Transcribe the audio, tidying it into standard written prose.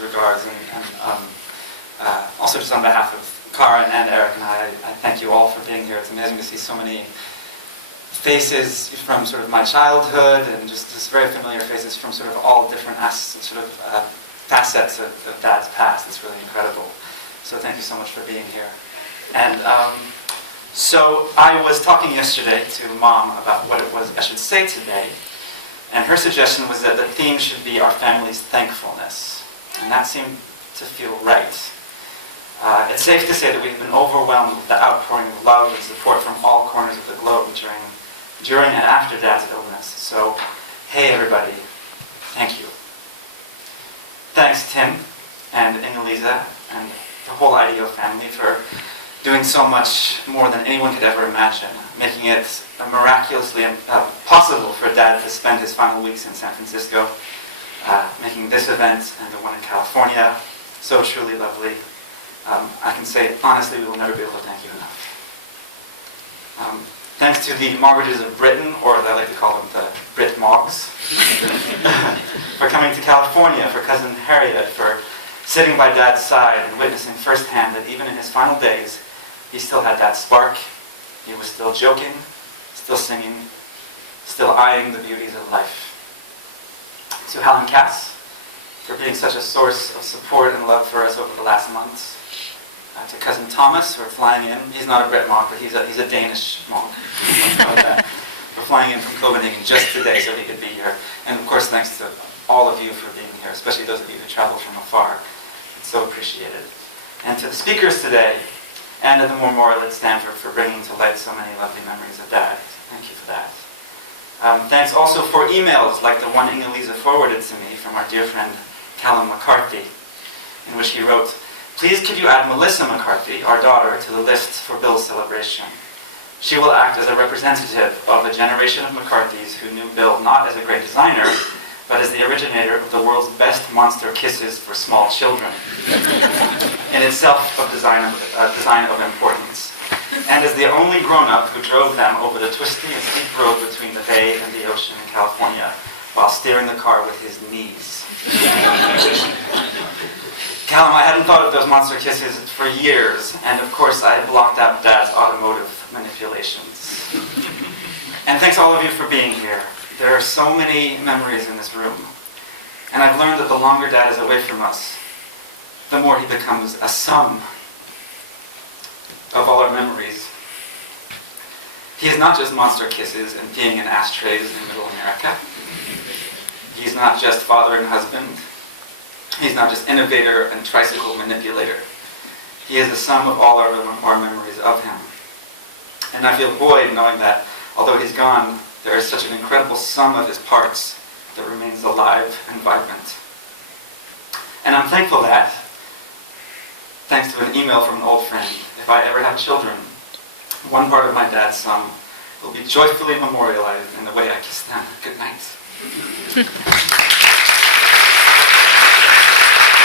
his regards, and also just on behalf of Karen and Eric and I thank you all for being here. It's amazing to see so many faces from sort of my childhood, and just very familiar faces from sort of all different facets of Dad's past. It's really incredible. So thank you so much for being here. And so I was talking yesterday to Mom about what it was I should say today, and her suggestion was that the theme should be our family's thankfulness, and that seemed to feel right. It's safe to say that we've been overwhelmed with the outpouring of love and support from all corners of the globe during and after Dad's illness. So, hey everybody, thank you. Thanks Tim and Inge-Lisa and the whole IDEO family for doing so much more than anyone could ever imagine, making it miraculously possible for Dad to spend his final weeks in San Francisco, making this event and the one in California so truly lovely. I can say, honestly, we will never be able to thank you enough. Thanks to the Mortgages of Britain, or as I like to call them, the Brit Mogs, for coming to California, for Cousin Harriet, for sitting by Dad's side and witnessing firsthand that even in his final days, he still had that spark. He was still joking, still singing, still eyeing the beauties of life. To Helen Cass, for being such a source of support and love for us over the last months. To Cousin Thomas for flying in. He's not a Brit monk, but he's a Danish monk. For flying in from Copenhagen just today so he could be here. And of course, thanks to all of you for being here, especially those of you who travel from afar. It's so appreciated. And to the speakers today, and to the memorial at Stanford for bringing to light so many lovely memories of Dad. Thank you for that. Thanks also for emails like the one Inge-Lisa forwarded to me from our dear friend Callum McCarthy, in which he wrote, "Please could you add Melissa McCarthy, our daughter, to the list for Bill's celebration. She will act as a representative of a generation of McCarthys who knew Bill not as a great designer, but as the originator of the world's best monster kisses for small children, in itself a design of importance, and as the only grown-up who drove them over the twisty and steep road between the bay and the ocean in California, while steering the car with his knees." Callum, I hadn't thought of those monster kisses for years, and of course I had blocked out Dad's automotive manipulations. And thanks all of you for being here. There are so many memories in this room, and I've learned that the longer Dad is away from us, the more he becomes a sum of all our memories. He is not just monster kisses and peeing in ashtrays in Middle America. He's not just father and husband. He's not just innovator and tricycle manipulator. He is the sum of all our memories of him. And I feel buoyed knowing that, although he's gone, there is such an incredible sum of his parts that remains alive and vibrant. And I'm thankful that, thanks to an email from an old friend, if I ever have children, one part of my dad's sum will be joyfully memorialized in the way I kiss them good night.